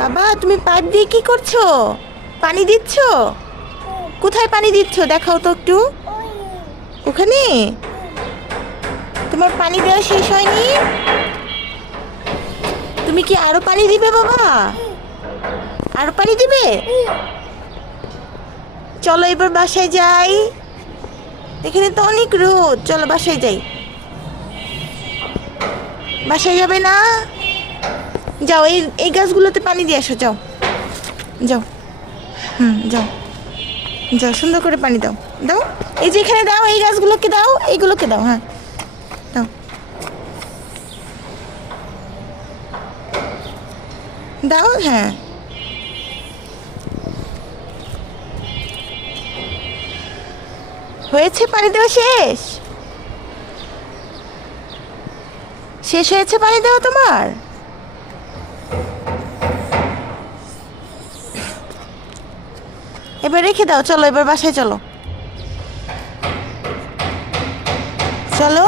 বাবা তুমি পাইপ দিয়ে কি করছো? পানি দিচ্ছ? কোথায় পানি দিচ্ছ দেখাও তো একটু। ওখানে? তোমার পানি দেওয়া শেষ হয়নি? তুমি কি আরো পানি দিবে বাবা? আরো পানি দিবে? চলো এবার বাসায় যাই। এখানে তো অনেক রোদ, চলো বাসায় যাই। বাসায় যাবে না? যাও, এই এই গাছগুলোতে পানি দিয়ে আসো, যাও যাও। যাও যাও, সুন্দর করে পানি দাও। দাও, এই যে এখানে দাও, এই গাছগুলোকে দাও, এইগুলোকে দাও। হ্যাঁ, দাও দাও। হ্যাঁ, হয়েছে পানি দেওয়া শেষ? শেষ হয়েছে পানি দেওয়া তোমার? এবার রেখে দাও, চলো এবার বাসায় চলো। চলো।